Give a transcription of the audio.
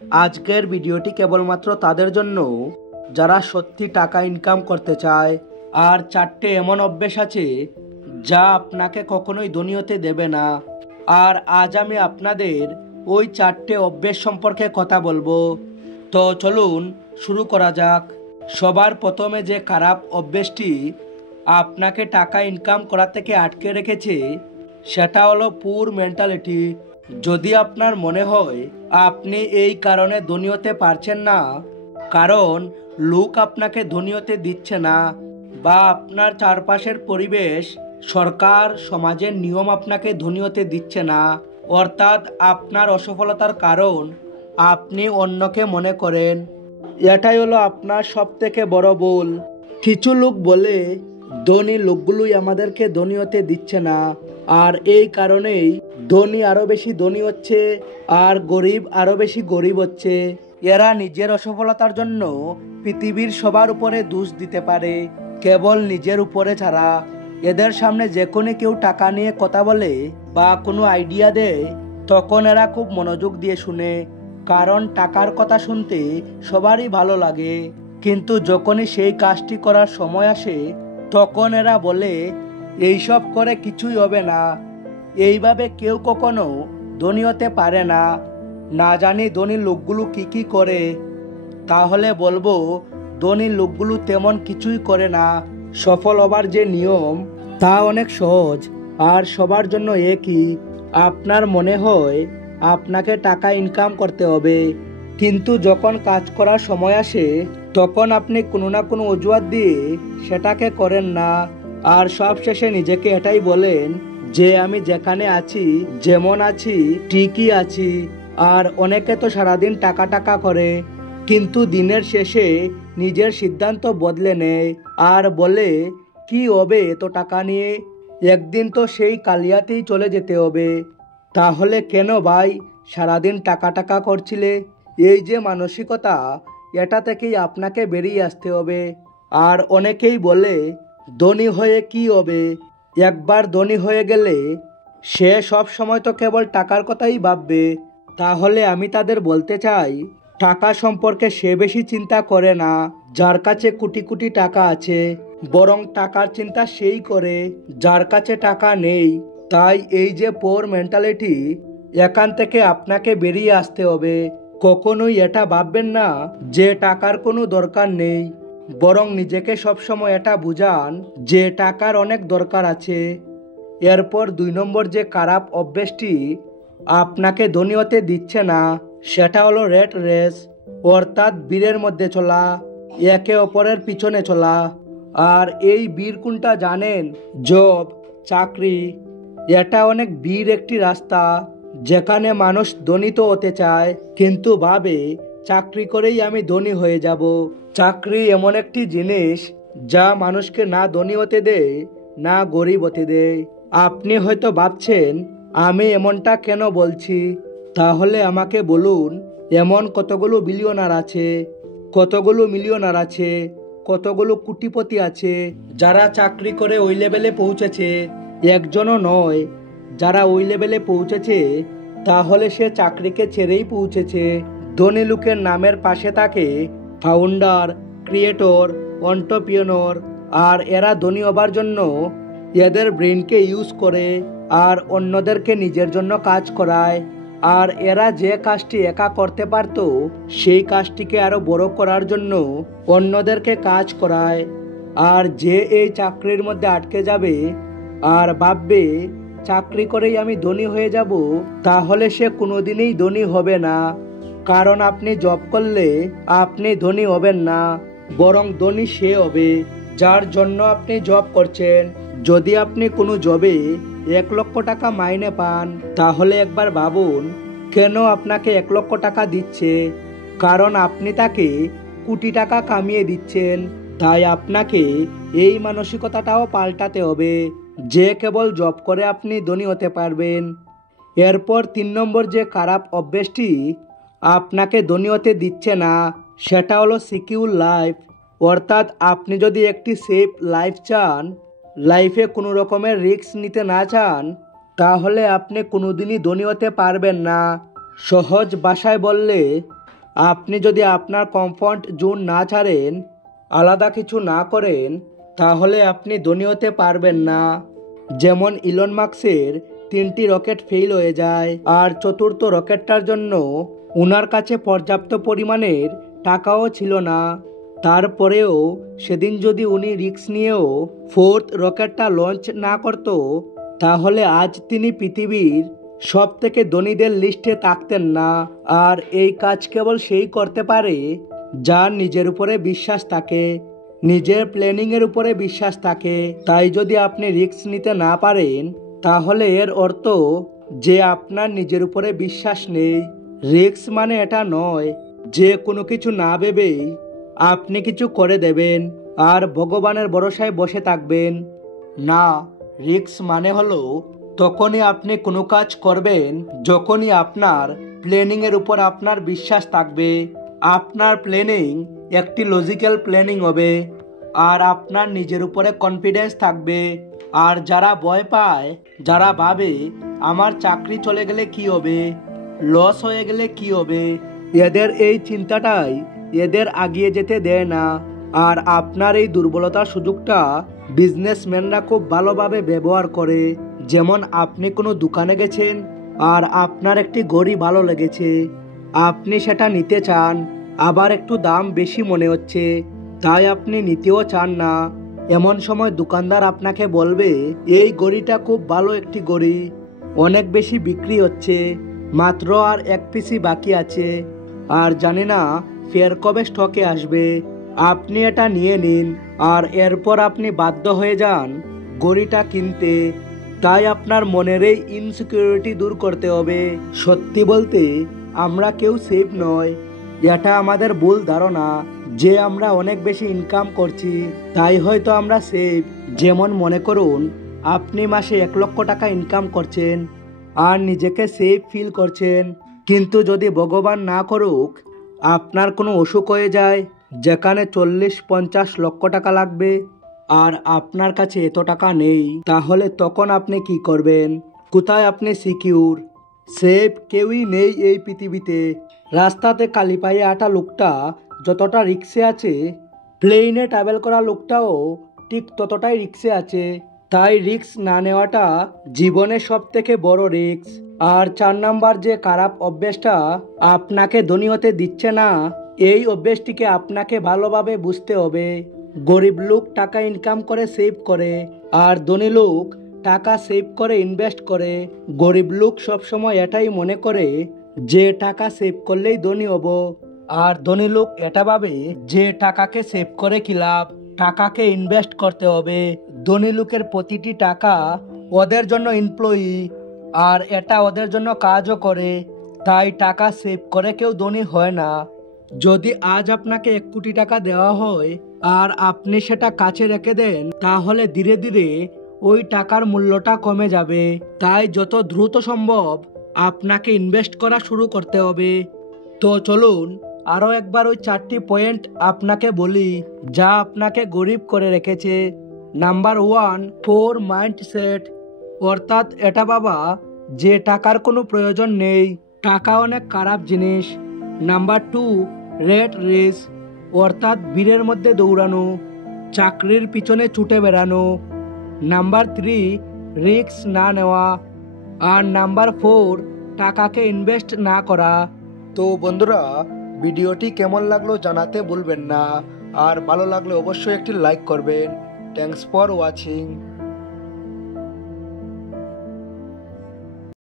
আজকের ভিডিওটি কেবলমাত্র তাদের জন্য যারা সত্যি টাকা ইনকাম করতে চায়। আর 4টে এমন অভ্যেস আছে যা আপনাকে কখনোই ধনী হতে দেবে না। আর আজ আমি আপনাদের ওই 4টে অভ্যেস সম্পর্কে কথা বলবো। তো চলুন শুরু করা যাক। সবার প্রথমে যে খারাপ অভ্যেসটি আপনাকে টাকা ইনকাম করা থেকে আটকে রেখেছে সেটা হলো পুর মেন্টালিটি। যদি আপনার মনে হয় আপনি এই কারণে ধনী হতে পারছেন না, কারণ লোক আপনাকে ধনী হতে দিচ্ছে না, বা আপনার চারপাশের পরিবেশ, সরকার, সমাজের নিয়ম আপনাকে ধনী হতে দিচ্ছে না, অর্থাৎ আপনার অসফলতার কারণ আপনি অন্যকে মনে করেন, এটাই হলো আপনার সব থেকে বড় ভুল। কিছু লোক বলে ধনী লোকগুলোই আমাদেরকে ধনী হতে দিচ্ছে না, আর এই কারণেই ধনী আরো বেশি ধনী হচ্ছে আর গরিব আরো বেশি গরিব হচ্ছে। এরা নিজের অসফলতার জন্য পৃথিবীর সবার উপরে দোষ দিতে পারে, কেবল নিজের উপরে ছাড়া। এদের সামনে যখনই কেউ টাকা নিয়ে কথা বলে বা কোনো আইডিয়া দেয়, তখন এরা খুব মনোযোগ দিয়ে শুনে, কারণ টাকার কথা শুনতে সবারই ভালো লাগে। কিন্তু যখনই সেই কাজটি করার সময় আসে, তখন এরা বলে এইসব করে কিছুই হবে না। এইভাবে কেউ কখনো ধনী হতে পারে না। না জানি ধনী লোকগুলো কি করে, তাহলে বলবো ধনী লোকগুলো তেমন কিছুই করে না। সফল হবার যে নিয়ম তা অনেক সহজ আর সবার জন্য একই। আপনার মনে হয় আপনাকে টাকা ইনকাম করতে হবে, কিন্তু যখন কাজ করার সময় আসে তখন আপনি কোনো না কোনো অজুহাত দিয়ে সেটাকে করেন না। আর সব শেষে নিজেকে এটাই বলেন যে আমি যেখানে আছি, যেমন আছি ঠিকই আছি। আর অনেকে তো সারাদিন টাকা টাকা করে, কিন্তু দিনের শেষে নিজের সিদ্ধান্ত বদলে নেয় আর বলে কি হবে এত টাকা নিয়ে, একদিন তো সেই কালিয়াতেই চলে যেতে হবে। তাহলে কেন ভাই সারাদিন টাকা টাকা করছিলে? এই যে মানসিকতা, এটা থেকেই আপনাকে বেরিয়ে আসতে হবে। আর অনেকেই বলে ধনী হয়ে কি হবে, একবার ধনী হয়ে গেলে সে সব সময় তো কেবল টাকার কথাই ভাববে। তাহলে আমি তাদের বলতে চাই, টাকা সম্পর্কে সে বেশি চিন্তা করে না যার কাছে কোটি কোটি টাকা আছে, বরং টাকার চিন্তা সেই করে যার কাছে টাকা নেই। তাই এই যে পোর মেন্টালিটি, এখান থেকে আপনাকে বেরিয়ে আসতে হবে। কখনোই এটা ভাববেন না যে টাকার কোনো দরকার নেই, বরং নিজেকে সবসময় এটা বুঝান যে টাকার অনেক দরকার আছে। এরপর 2 নম্বর যে খারাপ অভ্যেসটি আপনাকে ধনী হতে দিচ্ছে না সেটা হলো রেট রেস, অর্থাৎ বীরের মধ্যে চলা, একে অপরের পিছনে চলা। আর এই বীর কোনটা জানেন? জব, চাকরি। এটা অনেক বীর একটি রাস্তা যেখানে মানুষ ধনী তো হতে চায়, কিন্তু ভাবে চাকরি করেই আমি ধনী হয়ে যাব। চাকরি এমন একটি জিনিস যা মানুষকে না ধনী হতে দেয় না গরিব হতে দেয়। আপনি হয়তো ভাবছেন আমি এমনটা কেন বলছি, তাহলে আমাকে বলুন, এমন কতগুলো বিলিয়নার আছে, কতগুলো মিলিয়নার আছে, কতগুলো কোটিপতি আছে যারা চাকরি করে ওই লেভেলে পৌঁছেছে। একজনও নয়। যারা ওই লেভেলে পৌঁছেছে তাহলে সে চাকরিকে ছেড়েই পৌঁছেছে। ধনী লোকের নামের পাশে থাকে ফাউন্ডার, ক্রিয়েটর, অন্টারপ্রেনিউর। আর এরা ধনী হবার জন্য এদের ব্রেনকে ইউজ করে আর অন্যদেরকে নিজের জন্য কাজ করায়। আর এরা যে কাজটি একা করতে পারতো সেই কাজটিকে আরো বড় করার জন্য অন্যদেরকে কাজ করায়। আর যে এই চাকরির মধ্যে আটকে যাবে আর ভাববে চাকরি করেই আমি ধনী হয়ে যাব, তাহলে সে কোনোদিনই ধনী হবে না। কারণ আপনি জব করলে আপনি ধনী হবেন না, বরং ধনী সে হবে যার জন্য আপনি জব করছেন। যদি আপনি কোনো জবে 1 লক্ষ টাকা মাইনে পান, তাহলে একবার ভাবুন কেন আপনাকে 1 লক্ষ টাকা দিচ্ছে, কারণ আপনি তাকে কোটি টাকা কামিয়ে দিচ্ছেন। তাই আপনাকে এই মানসিকতাটাও পাল্টাতে হবে যে কেবল জব করে আপনি ধনী হতে পারবেন। এরপর 3 নম্বর যে খারাপ অভ্যেসটি আপনাকে ধনী হতে দিচ্ছে না সেটা হলো সিকিউর লাইফ, অর্থাৎ আপনি যদি একটি সেফ লাইফ চান, লাইফে কোনো রকমের রিস্ক নিতে না চান, তাহলে আপনি কোনোদিনই ধনী হতে পারবেন না। সহজ ভাষায় বললে আপনি যদি আপনার কমফর্ট জোন না ছাড়েন, আলাদা কিছু না করেন, তাহলে আপনি ধনী হতে পারবেন না। যেমন ইলন মাস্কের 3টি রকেট ফেল হয়ে যায়, আর চতুর্থ রকেটটার জন্য ওনার কাছে পর্যাপ্ত পরিমাণের টাকাও ছিল না। তারপরেও সেদিন যদি উনি রিস্ক নিয়েও 4th রকেটটা লঞ্চ না করত, তাহলে আজ তিনি পৃথিবীর সব থেকে ধনীদের লিস্টে থাকতেন না। আর এই কাজ কেবল সেই করতে পারে যার নিজের উপরে বিশ্বাস থাকে, নিজের প্ল্যানিংয়ের উপরে বিশ্বাস থাকে। তাই যদি আপনি রিস্ক নিতে না পারেন, তাহলে এর অর্থ যে আপনার নিজের উপরে বিশ্বাস নেই। রিস্ক মানে এটা নয় যে কোনো কিছু না ভেবেই আপনি কিছু করে দেবেন আর ভগবানের ভরসায় বসে থাকবেন। না, রিস্ক মানে হলো তখনই আপনি কোনো কাজ করবেন যখনই আপনার প্ল্যানিংয়ের উপর আপনার বিশ্বাস থাকবে, আপনার প্ল্যানিং একটি লজিক্যাল প্ল্যানিং হবে, আর আপনার নিজের উপরে কনফিডেন্স থাকবে। আর যারা ভয় পায়, যারা ভাবে আমার চাকরি চলে গেলে কি হবে, লস হয়ে গেলে কি হবে, এদের এই চিন্তাটাই এদের আগিয়ে যেতে দেয় না। আর আপনার এই দুর্বলতার সুযোগটা বিজনেসম্যানরা খুব ভালোভাবে ব্যবহার করে। যেমন আপনি কোনো দোকানে গেছেন আর আপনার একটি ঘড়ি ভালো লেগেছে, আপনি সেটা নিতে চান, আবার একটু দাম বেশি মনে হচ্ছে, তাই আপনি নিতেও চান না। এমন সময় দোকানদার আপনাকে বলবে, এই ঘড়িটা খুব ভালো একটি ঘড়ি, অনেক বেশি বিক্রি হচ্ছে, মাত্র আর 1 পিসই বাকি আছে, আর জানি না ফের কবে স্টকে আসবে, আপনি এটা নিয়ে নিন। আর এরপর আপনি বাধ্য হয়ে যান ঘড়িটা কিনতে। তাই আপনার মনের এই ইনসিকিউরিটি দূর করতে হবে। সত্যি বলতে আমরা কেউ সেফ নয়, এটা আমাদের ভুল ধারণা যে আমরা অনেক বেশি ইনকাম করছি তাই হয়তো আমরা সেফ। যেমন মনে করুন আপনি মাসে 1 লক্ষ টাকা ইনকাম করছেন আর নিজেকে সেফ ফিল করছেন, কিন্তু যদি ভগবান না করুক আপনার কোনো অসুখ হয়ে যায় যেখানে 40-50 লক্ষ টাকা লাগবে আর আপনার কাছে এত টাকা নেই, তাহলে তখন আপনি কি করবেন? কোথায় আপনি সিকিউর? সেফ কেউই নেই এই পৃথিবীতে। রাস্তাতে কালি পায়ে হাঁটা লোকটা যতটা রিক্সে আছে, প্লেনে ট্রাভেল করা লোকটাও ঠিক ততটাই রিক্সে আছে। তাই রিস্ক না নেওয়াটা জীবনের সব থেকে বড় রিস্ক। আর 4 নাম্বার যে খারাপ অভ্যেসটা আপনাকে ধনী হতে দিচ্ছে না, এই অভ্যেসটিকে আপনাকে ভালোভাবে বুঝতে হবে। গরিব লোক টাকা ইনকাম করে সেভ করে, আর ধনী লোক টাকা সেভ করে ইনভেস্ট করে। গরিব লোক সবসময় এটাই মনে করে যে টাকা সেভ করলেই ধনী হব, আর ধনী লোক এটা ভাবে যে টাকাকে সেভ করে কি লাভ, টাকাকে ইনভেস্ট করতে হবে। ধনী লোকের প্রতিটি টাকা ওদের জন্য এমপ্লয়ি, আর এটা ওদের জন্য কাজও করে। তাই টাকা সেভ করে কেউ ধনী হয় না। যদি আজ আপনাকে 1 কোটি টাকা দেওয়া হয় আর আপনি সেটা কাছে রেখে দেন, তাহলে ধীরে ধীরে ওই টাকার মূল্যটা কমে যাবে। তাই যত দ্রুত সম্ভব আপনাকে ইনভেস্ট করা শুরু করতে হবে। তো চলুন আরও একবার ওই 4টি পয়েন্ট আপনাকে বলি যা আপনাকে গরিব করে রেখেছে। নাম্বার 1, পোর মাইন্ডসেট, অর্থাৎ এটা ভাবা যে টাকার কোনো প্রয়োজন নেই, টাকা অনেক খারাপ জিনিস। নাম্বার 2, রেট রেস, অর্থাৎ ভিড়ের মধ্যে দৌড়ানো, চাকরির পিছনে ছুটে বেড়ানো। নাম্বার 3, রিস্ক না নেওয়া। আর নাম্বার 4, টাকাকে ইনভেস্ট না করা। তো বন্ধুরা, ভিডিওটি কেমন লাগলো জানাতে ভুলবেন না, আর ভালো লাগলে অবশ্যই একটি লাইক করবেন। Thanks for watching.